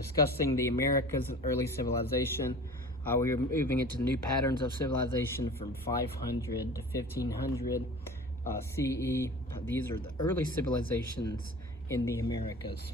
discussing the Americas and early civilization. We are moving into new patterns of civilization from 500 to 1500 CE. These are the early civilizations in the Americas.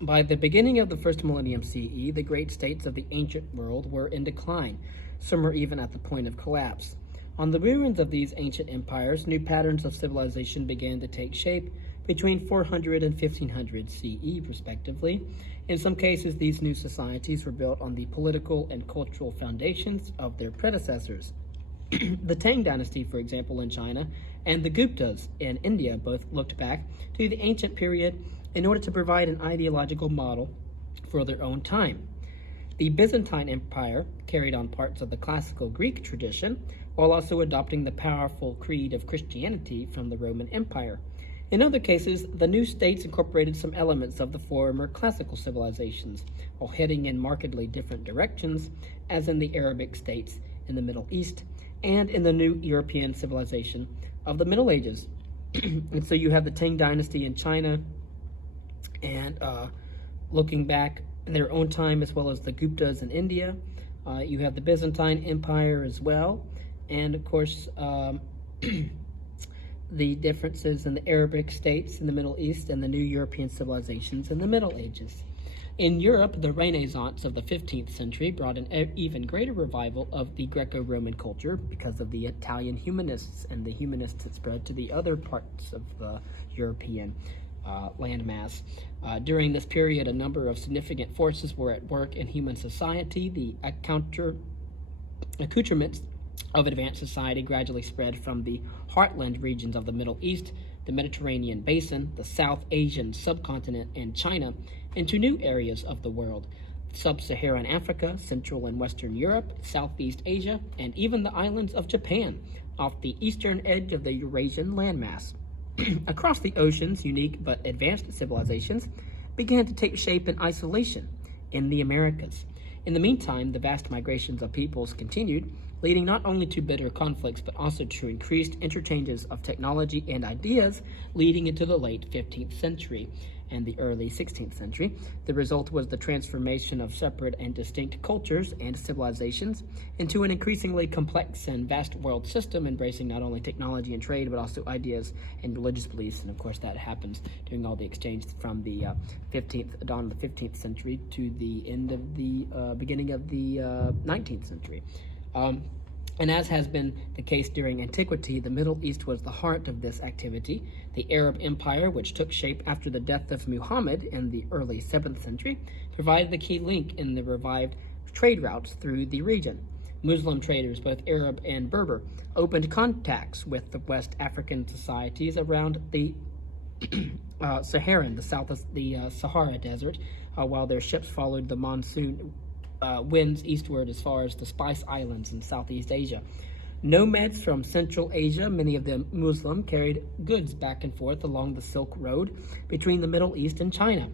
By the beginning of the first millennium CE, the great states of the ancient world were in decline. Some were even at the point of collapse. On the ruins of these ancient empires, new patterns of civilization began to take shape between 400 and 1500 CE, respectively. In some cases, these new societies were built on the political and cultural foundations of their predecessors. The Tang dynasty, for example, in China, and the Guptas in India both looked back to the ancient period in order to provide an ideological model for their own time. The Byzantine Empire carried on parts of the classical Greek tradition, while also adopting the powerful creed of Christianity from the Roman Empire. In other cases, the new states incorporated some elements of the former classical civilizations, while heading in markedly different directions, as in the Arabic states in the Middle East and in the new European civilization of the Middle Ages. And so you have the Tang dynasty in China, and looking back in their own time, as well as the Guptas in India. You have the Byzantine Empire as well, and of course the differences in the Arabic states in the Middle East and the new European civilizations in the Middle Ages. In Europe, the Renaissance of the 15th century brought an even greater revival of the Greco-Roman culture because of the Italian humanists and the humanists that spread to the other parts of the European landmass. During this period, a number of significant forces were at work in human society. The accoutrements of advanced society gradually spread from the heartland regions of the Middle East, the Mediterranean basin, the South Asian subcontinent, and China into new areas of the world: Sub-Saharan Africa, Central and Western Europe, Southeast Asia, and even the islands of Japan off the eastern edge of the Eurasian landmass. Across the oceans, unique but advanced civilizations began to take shape in isolation in the Americas. In the meantime, the vast migrations of peoples continued, leading not only to bitter conflicts, but also to increased interchanges of technology and ideas, leading into the late 15th century and the early 16th century. The result was the transformation of separate and distinct cultures and civilizations into an increasingly complex and vast world system, embracing not only technology and trade, but also ideas and religious beliefs. And of course, that happens during all the exchange from the dawn of the 15th century to the end of the beginning of the 19th century. And as has been the case during antiquity, the Middle East was the heart of this activity. The Arab Empire, which took shape after the death of Muhammad in the early 7th century, provided the key link in the revived trade routes through the region. Muslim traders, both Arab and Berber, opened contacts with the West African societies around the Saharan, the Sahara Desert, while their ships followed the monsoon winds eastward as far as the Spice Islands in Southeast Asia. Nomads from Central Asia, many of them Muslim, carried goods back and forth along the Silk Road between the Middle East and China.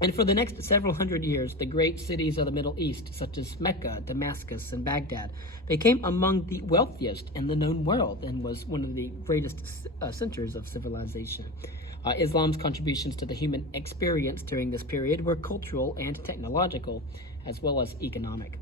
And for the next several hundred years, the great cities of the Middle East, such as Mecca, Damascus, and Baghdad, became among the wealthiest in the known world and was one of the greatest centers of civilization. Islam's contributions to the human experience during this period were cultural and technological, as well as economic.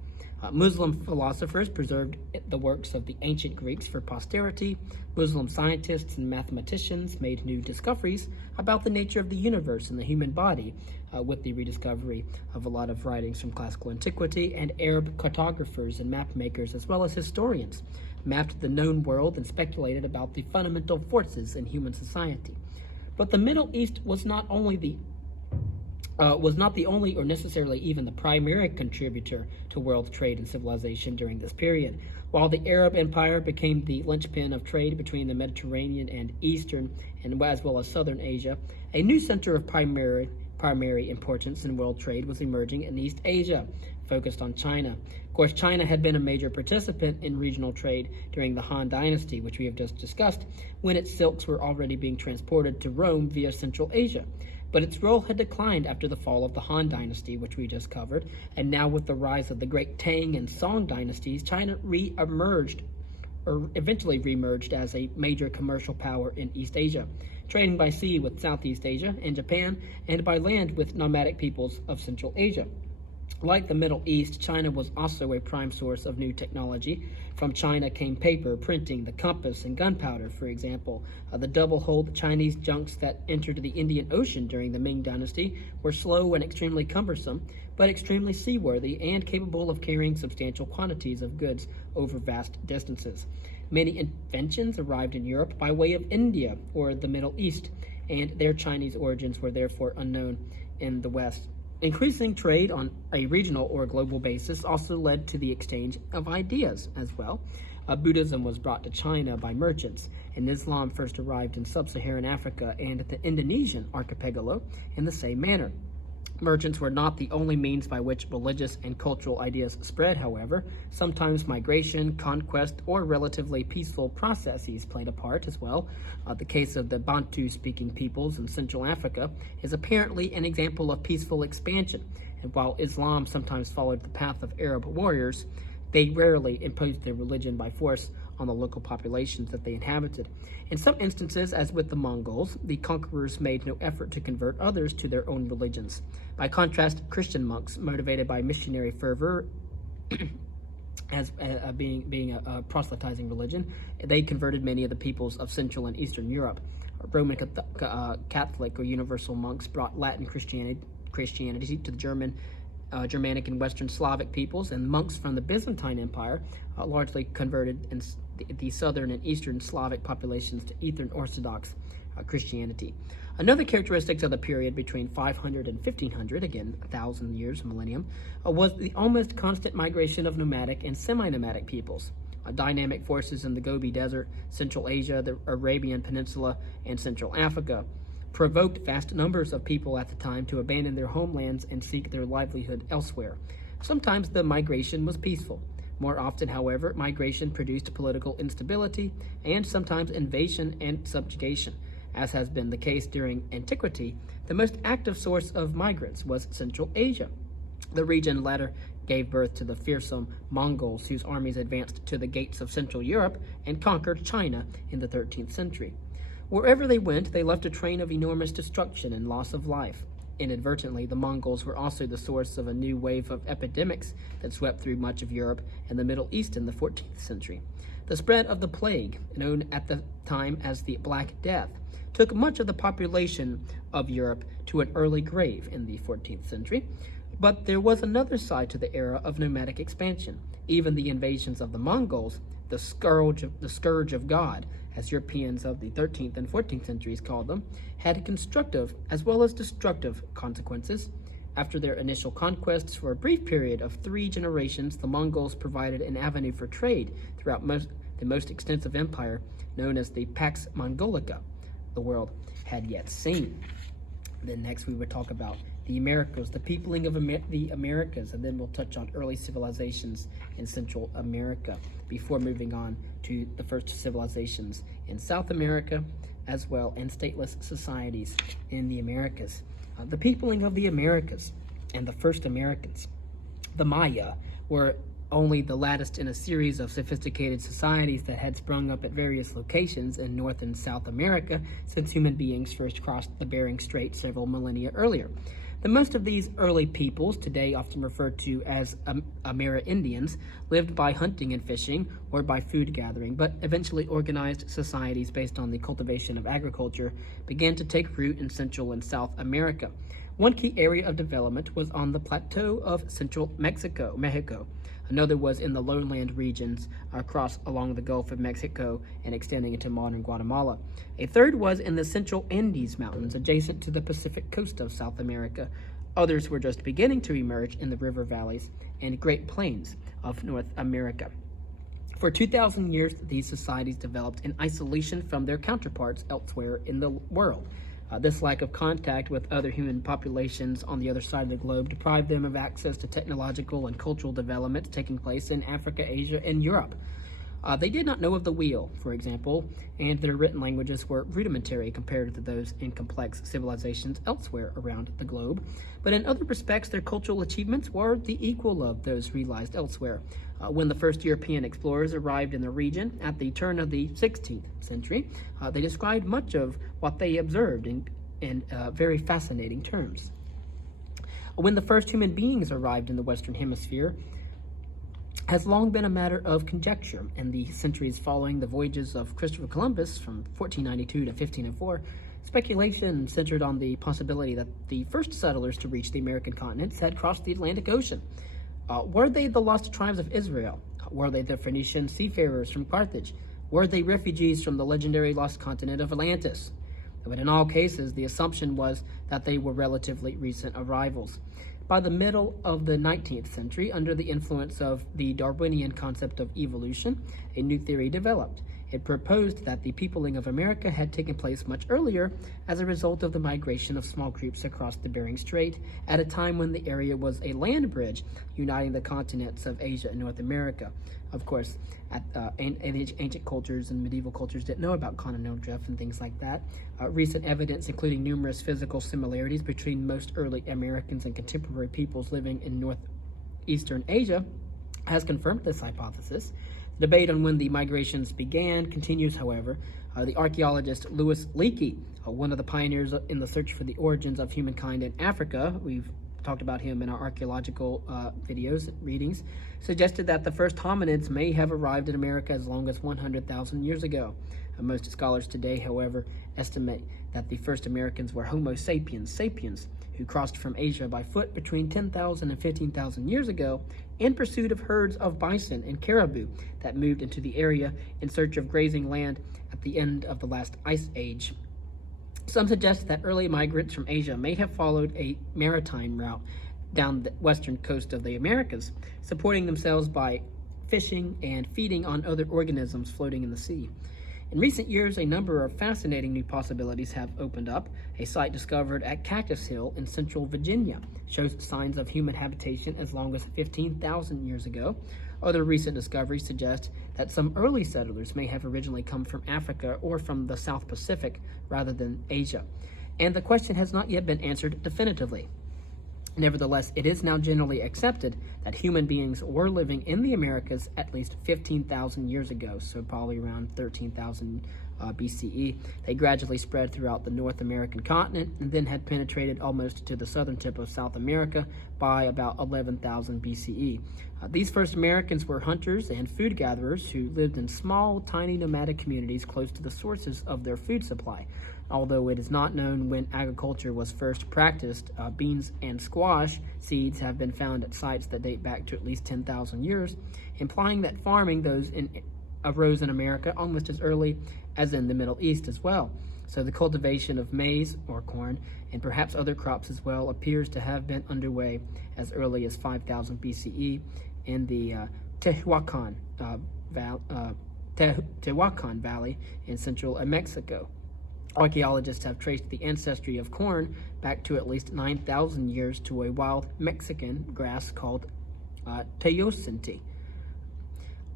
Muslim philosophers preserved the works of the ancient Greeks for posterity. Muslim scientists and mathematicians made new discoveries about the nature of the universe and the human body, with the rediscovery of a lot of writings from classical antiquity. And Arab cartographers and map makers, as well as historians, mapped the known world and speculated about the fundamental forces in human society. But the Middle East was not the only or necessarily even the primary contributor to world trade and civilization during this period. While the Arab Empire became the linchpin of trade between the Mediterranean and Eastern, and as well as Southern Asia, a new center of primary importance in world trade was emerging in East Asia, focused on China. Of course, China had been a major participant in regional trade during the Han Dynasty, which we have just discussed, when its silks were already being transported to Rome via Central Asia. But its role had declined after the fall of the Han Dynasty, which we just covered, and now with the rise of the great Tang and Song dynasties, China eventually reemerged as a major commercial power in East Asia. trading by sea with Southeast Asia and Japan, and by land with nomadic peoples of Central Asia. Like the Middle East, China was also a prime source of new technology. From China came paper, printing, the compass, and gunpowder, for example. The double-hulled Chinese junks that entered the Indian Ocean during the Ming Dynasty were slow and extremely cumbersome, but extremely seaworthy and capable of carrying substantial quantities of goods over vast distances. Many inventions arrived in Europe by way of India or the Middle East, and their Chinese origins were therefore unknown in the West. Increasing trade on a regional or global basis also led to the exchange of ideas as well. Buddhism was brought to China by merchants, and Islam first arrived in sub-Saharan Africa and the Indonesian archipelago in the same manner. Merchants were not the only means by which religious and cultural ideas spread, however. Sometimes migration, conquest, or relatively peaceful processes played a part as well. The case of the Bantu-speaking peoples in Central Africa is apparently an example of peaceful expansion, and while Islam sometimes followed the path of Arab warriors, they rarely imposed their religion by force on the local populations that they inhabited. In some instances, as with the Mongols, the conquerors made no effort to convert others to their own religions. By contrast, Christian monks, motivated by missionary fervor, as being a proselytizing religion, they converted many of the peoples of Central and Eastern Europe. Roman Catholic or universal monks brought Latin Christianity to the Germanic and Western Slavic peoples, and monks from the Byzantine Empire largely converted the southern and eastern Slavic populations to Eastern Orthodox Christianity. Another characteristic of the period between 500 and 1500, again 1,000 years, millennium, was the almost constant migration of nomadic and semi-nomadic peoples. Dynamic forces in the Gobi Desert, Central Asia, the Arabian Peninsula, and Central Africa provoked vast numbers of people at the time to abandon their homelands and seek their livelihood elsewhere. Sometimes the migration was peaceful. More often, however, migration produced political instability and sometimes invasion and subjugation. As has been the case during antiquity, the most active source of migrants was Central Asia. The region later gave birth to the fearsome Mongols, whose armies advanced to the gates of Central Europe and conquered China in the 13th century. Wherever they went, they left a train of enormous destruction and loss of life. Inadvertently, the Mongols were also the source of a new wave of epidemics that swept through much of Europe and the Middle East in the 14th century. The spread of the plague, known at the time as the Black Death, took much of the population of Europe to an early grave in the 14th century. But there was another side to the era of nomadic expansion. Even the invasions of the Mongols, the scourge of God, as Europeans of the 13th and 14th centuries called them, had constructive as well as destructive consequences. After their initial conquests for a brief period of 3 generations, the Mongols provided an avenue for trade throughout the most extensive empire, known as the Pax Mongolica, the world had yet seen. Then next we would talk about the Americas, the peopling of the Americas, and then we'll touch on early civilizations in Central America before moving on to the first civilizations in South America as well, and stateless societies in the Americas. The peopling of the Americas and the first Americans. The Maya were only the latest in a series of sophisticated societies that had sprung up at various locations in North and South America since human beings first crossed the Bering Strait several millennia earlier. The most of these early peoples, today often referred to as Amerindians, lived by hunting and fishing or by food gathering, but eventually organized societies based on the cultivation of agriculture began to take root in Central and South America. One key area of development was on the plateau of central Mexico. Another was in the lowland regions along the Gulf of Mexico and extending into modern Guatemala. A third was in the central Andes Mountains, adjacent to the Pacific coast of South America. Others were just beginning to emerge in the river valleys and Great Plains of North America. For 2,000 years, these societies developed in isolation from their counterparts elsewhere in the world. This lack of contact with other human populations on the other side of the globe deprived them of access to technological and cultural developments taking place in Africa, Asia, and Europe. They did not know of the wheel, for example, and their written languages were rudimentary compared to those in complex civilizations elsewhere around the globe. But in other respects, their cultural achievements were the equal of those realized elsewhere. When the first European explorers arrived in the region at the turn of the 16th century, they described much of what they observed in very fascinating terms. When the first human beings arrived in the Western Hemisphere, has long been a matter of conjecture. In the centuries following the voyages of Christopher Columbus from 1492 to 1504, speculation centered on the possibility that the first settlers to reach the American continents had crossed the Atlantic Ocean. Were they the lost tribes of Israel? Were they the Phoenician seafarers from Carthage? Were they refugees from the legendary lost continent of Atlantis? But in all cases, the assumption was that they were relatively recent arrivals. By the middle of the 19th century, under the influence of the Darwinian concept of evolution, a new theory developed. It proposed that the peopling of America had taken place much earlier as a result of the migration of small groups across the Bering Strait at a time when the area was a land bridge uniting the continents of Asia and North America. Of course, ancient cultures and medieval cultures didn't know about continental drift and things like that. Recent evidence, including numerous physical similarities between most early Americans and contemporary peoples living in northeastern Asia, has confirmed this hypothesis. The debate on when the migrations began continues, however. The archaeologist Louis Leakey, one of the pioneers in the search for the origins of humankind in Africa, we've talked about him in our archaeological videos and readings, suggested that the first hominids may have arrived in America as long as 100,000 years ago. Most scholars today, however, estimate that the first Americans were Homo sapiens, who crossed from Asia by foot between 10,000 and 15,000 years ago in pursuit of herds of bison and caribou that moved into the area in search of grazing land at the end of the last ice age. Some suggest that early migrants from Asia may have followed a maritime route down the western coast of the Americas, supporting themselves by fishing and feeding on other organisms floating in the sea. In recent years, a number of fascinating new possibilities have opened up. A site discovered at Cactus Hill in central Virginia shows signs of human habitation as long as 15,000 years ago. Other recent discoveries suggest that some early settlers may have originally come from Africa or from the South Pacific rather than Asia. And the question has not yet been answered definitively. Nevertheless, it is now generally accepted that human beings were living in the Americas at least 15,000 years ago, so probably around 13,000 BCE. They gradually spread throughout the North American continent and then had penetrated almost to the southern tip of South America by about 11,000 BCE. These first Americans were hunters and food gatherers who lived in small, tiny nomadic communities close to the sources of their food supply. Although it is not known when agriculture was first practiced, beans and squash seeds have been found at sites that date back to at least 10,000 years, implying that farming arose in America almost as early as in the Middle East as well. So the cultivation of maize or corn and perhaps other crops as well appears to have been underway as early as 5000 BCE in the Tehuacan Valley in central Mexico. Archaeologists have traced the ancestry of corn back to at least 9,000 years to a wild Mexican grass called teosinte.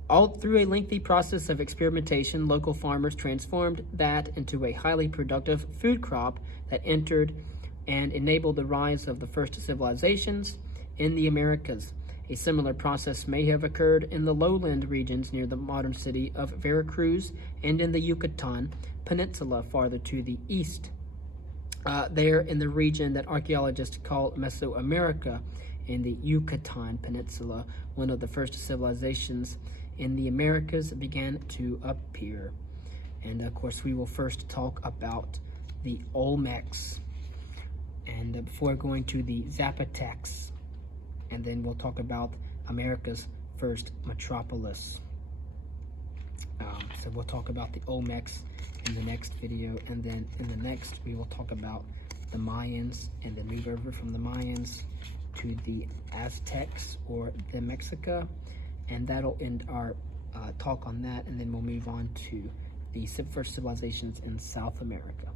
All through a lengthy process of experimentation, local farmers transformed that into a highly productive food crop that entered and enabled the rise of the first civilizations in the Americas. A similar process may have occurred in the lowland regions near the modern city of Veracruz and in the Yucatan Peninsula farther to the east. There in the region that archaeologists call Mesoamerica in the Yucatan Peninsula, one of the first civilizations in the Americas began to appear. And of course, we will first talk about the Olmecs, and before going to the Zapotecs, and then we'll talk about America's first metropolis. So we'll talk about the Olmecs in the next video, and then in the next we will talk about the Mayans and then move over from the Mayans to the Aztecs or the Mexica, and that'll end our talk on that, and then we'll move on to the first civilizations in South America.